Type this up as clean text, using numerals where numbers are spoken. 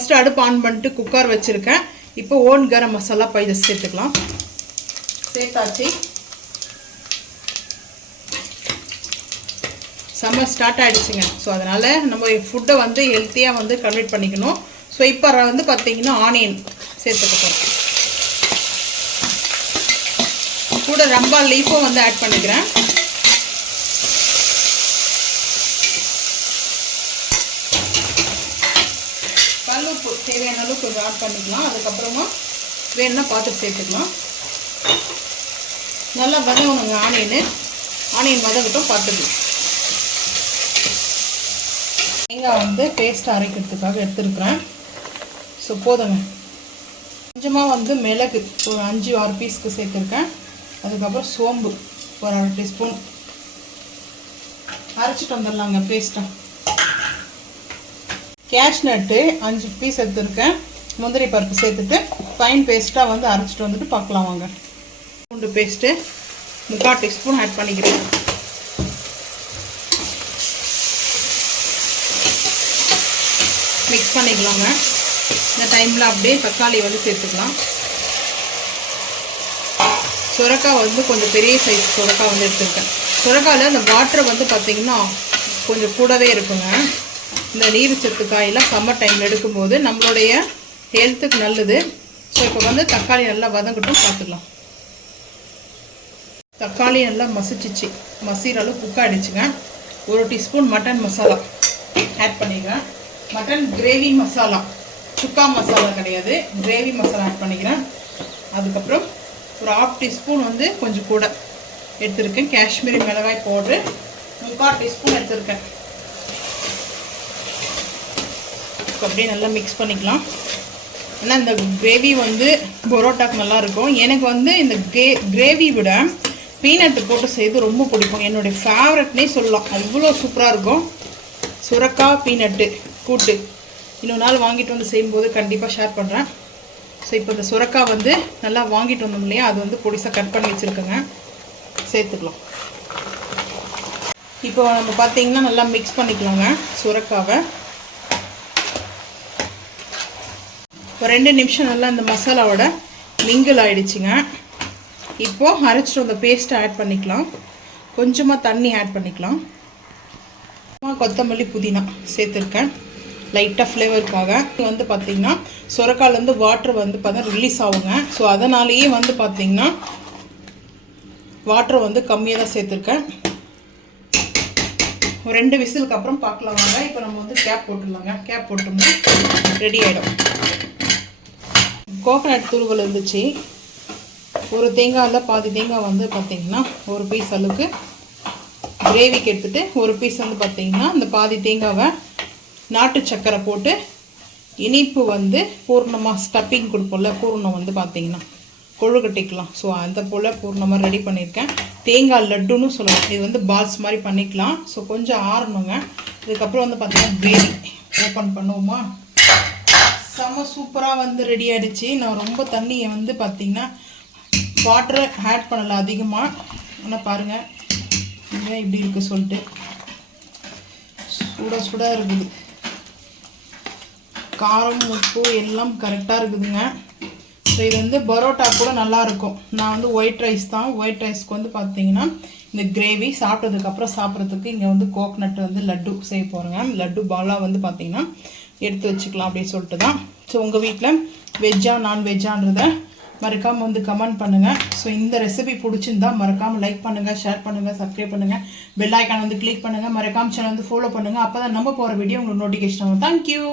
First அடுப்பு on பண்ணிட்டு cooker வச்சுருக்கேன். இப்போ ஓன் கரம் மசாலா இதை சேர்த்துக்கலாம். சேர்த்தாச்சு. Summer start ஆகிடுச்சுங்க. ஸோ அதனால் நம்ம ஃபுட்டை வந்து ஹெல்த்தியாக வந்து கன்வெர்ட் பண்ணிக்கணும். ஸோ இப்போ வந்து பார்த்திங்கன்னா ஆனியன் சேர்த்துக்க போகிறோம். கூட ரம்பா லீஃபும் வந்து ஆட் பண்ணிக்கிறேன். கல்லுப்பு தேவையான அளவுக்கு கொஞ்சம் ஆட் பண்ணிக்கலாம். அதுக்கப்புறமா வேணும்னா பார்த்து சேர்த்துக்கலாம். நல்லா வதங்கணுங்க. ஆனியன் வதங்கட்டும், பார்த்துக்கலாம். தேங்காய் வந்து பேஸ்ட் அரைக்கிறதுக்காக எடுத்துருக்குறேன். ஸோ போதுங்க. கொஞ்சமாக வந்து மிளகு ஒரு 5-6 பீஸ்க்கு சேர்த்துருக்கேன். அதுக்கப்புறம் சோம்பு ஒரு 1/2 டீஸ்பூன் அரைச்சிட்டு வந்துடலாங்க பேஸ்ட்டாக. கேஷ்நட்டு 5 பீஸ் எடுத்துருக்கேன். முந்திரி பருப்பு சேர்த்துட்டு ஃபைன் பேஸ்ட்டாக வந்து அரைச்சிட்டு வந்துட்டு பார்க்கலாம் வாங்க. பூண்டு பேஸ்ட்டு 3/4 டீஸ்பூன் ஆட் பண்ணிக்கிறேன். மிக்ஸ் பண்ணிக்கலாங்க. இந்த டைமில் அப்படியே தக்காளி வந்து சேர்த்துக்கலாம். சுரக்காய் வந்து கொஞ்சம் பெரிய சைஸ் சுரக்காய் வந்து எடுத்துருக்கேன். சுரக்காயில் அந்த வாட்டர் வந்து பார்த்திங்கன்னா கொஞ்சம் கூடவே இருக்குங்க. இந்த நீர் சத்து காயெல்லாம் சம்மர் டைமில் எடுக்கும்போது நம்மளுடைய ஹெல்த்துக்கு நல்லது. ஸோ இப்போ வந்து தக்காளி நல்லா வதங்கட்டும், பார்த்துக்கலாம். தக்காளி நல்லா மசிச்சிச்சு. மசிகிற அளவு குக் ஆகிடுச்சுங்க. 1 டீஸ்பூன் மட்டன் மசாலா ஆட் பண்ணிக்கிறேன். மட்டன் கிரேவி மசாலா, சுக்கா மசாலா கிடையாது, கிரேவி மசாலா ஆட் பண்ணிக்கிறேன். அதுக்கப்புறம் ஒரு 1/2 டீஸ்பூன் வந்து கொஞ்சம் கூட எடுத்துருக்கேன் காஷ்மீரி மிளகாய் பவுட்ரு. 3/4 டீஸ்பூன் எடுத்துருக்கேன். அப்படியே நல்லா மிக்ஸ் பண்ணிக்கலாம். ஏன்னா இந்த கிரேவி வந்து பரோட்டாக்கு நல்லாயிருக்கும். எனக்கு வந்து இந்த கிரேவி விட பீனட்டு போட்டு செய்து ரொம்ப பிடிக்கும். என்னுடைய ஃபேவரட்னே சொல்லலாம். அவ்வளோ சூப்பராக இருக்கும். சுரக்காய் பீனட்டு கூட்டு இன்னொரு நாள் வாங்கிட்டு வந்து செய்யும்போது கண்டிப்பாக ஷேர் பண்ணுறேன். ஸோ இப்போ இந்த சுரக்காய் வந்து நல்லா வாங்கிட்டு வந்தோம் இல்லையா, அது வந்து பொடிசாக கட் பண்ணி வச்சுருக்கேங்க. சேர்த்துக்கலாம். இப்போ நம்ம பார்த்திங்கன்னா நல்லா மிக்ஸ் பண்ணிக்கலாங்க சுரக்காவை. ஒரு 2 நிமிஷம் நல்லா இந்த மசாலாவோட மிங்கிள் ஆகிடுச்சிங்க. இப்போது அரைச்சிட்டு வந்த பேஸ்ட்டை ஆட் பண்ணிக்கலாம். கொஞ்சமாக தண்ணி ஆட் பண்ணிக்கலாம். கொத்தமல்லி புதினா சேர்த்துருக்கேன் லைட்டாக ஃப்ளேவருக்காக. வந்து பார்த்திங்கன்னா சுரக்காலேருந்து வாட்டர் வந்து பார்த்தா ரிலீஸ் ஆகுங்க. ஸோ அதனாலேயே வந்து பார்த்திங்கன்னா வாட்டர் வந்து கம்மியாக தான் சேர்த்துருக்கேன். ஒரு 2 விசிலுக்கு அப்புறம் பார்க்கலாம் வாங்க. இப்போ நம்ம வந்து கேப் போட்டுடலாங்க. கேப் போட்டோம்னா ரெடி ஆகிடும். கோகனட் துருவல் இருந்துச்சு. ஒரு தேங்காயில் பாதி தேங்காய் வந்து பார்த்திங்கன்னா ஒரு பீஸ் அளவுக்கு கிரேவிக்கு எடுத்துகிட்டு ஒரு பீஸ் வந்து பார்த்திங்கன்னா இந்த பாதி தேங்காவை நாட்டு சக்கரை போட்டு இனிப்பு வந்து பூர்ணமாக ஸ்டப்பிங் கொடுப்போம்ல, பூர்ணம் வந்து பார்த்திங்கன்னா கொழுக்கட்டைக்கலாம். ஸோ அந்த போல் பூர்ணமாக ரெடி பண்ணியிருக்கேன். தேங்காய் லட்டுன்னு சொல்லலாம். இது வந்து பால்ஸ் மாதிரி பண்ணிக்கலாம். ஸோ கொஞ்சம் ஆறணுங்க. இதுக்கப்புறம் வந்து பார்த்திங்கன்னா கிரேவி ஓப்பன் பண்ணுவோமா. செம்ம சூப்பராக வந்து ரெடி ஆகிடுச்சு. நான் ரொம்ப தண்ணியை வந்து பார்த்திங்கன்னா வாட்டரை ஆட் பண்ணலை அதிகமாக. ஆனால் பாருங்கள் ஏன் இப்படி இருக்குது சொல்லிட்டு சுடாக இருக்குது. காரம் உப்பு எல்லாம் கரெக்டாக இருக்குதுங்க. ஸோ இது வந்து பரோட்டா கூட நல்லாயிருக்கும். நான் வந்து ஒயிட் ரைஸ் தான். ஒயிட் ரைஸ்க்கு வந்து பார்த்திங்கன்னா இந்த கிரேவி சாப்பிட்டதுக்கப்புறம் சாப்பிட்றதுக்கு இங்கே வந்து கோக்னட் வந்து லட்டு செய்ய போகிறேங்க. லட்டு பாலாக வந்து பார்த்திங்கன்னா எடுத்து வச்சுக்கலாம் அப்படின்னு சொல்லிட்டு தான். ஸோ உங்கள் வீட்டில் வெஜ்ஜா நான்வெஜ்ஜான்றதை மறக்காமல் வந்து கமெண்ட் பண்ணுங்கள். ஸோ இந்த ரெசிபி பிடிச்சிருந்தா மறக்காமல் லைக் பண்ணுங்கள், ஷேர் பண்ணுங்கள், சப்ஸ்கிரைப் பண்ணுங்கள், பெல் ஐக்கான் வந்து கிளிக் பண்ணுங்கள், மறக்காமல் சேனல் வந்து ஃபாலோ பண்ணுங்கள். அப்போ தான் நம்ம போகிற வீடியோ உங்களுக்கு நோட்டிஃபிகேஷன் ஆகும். தேங்க்யூ.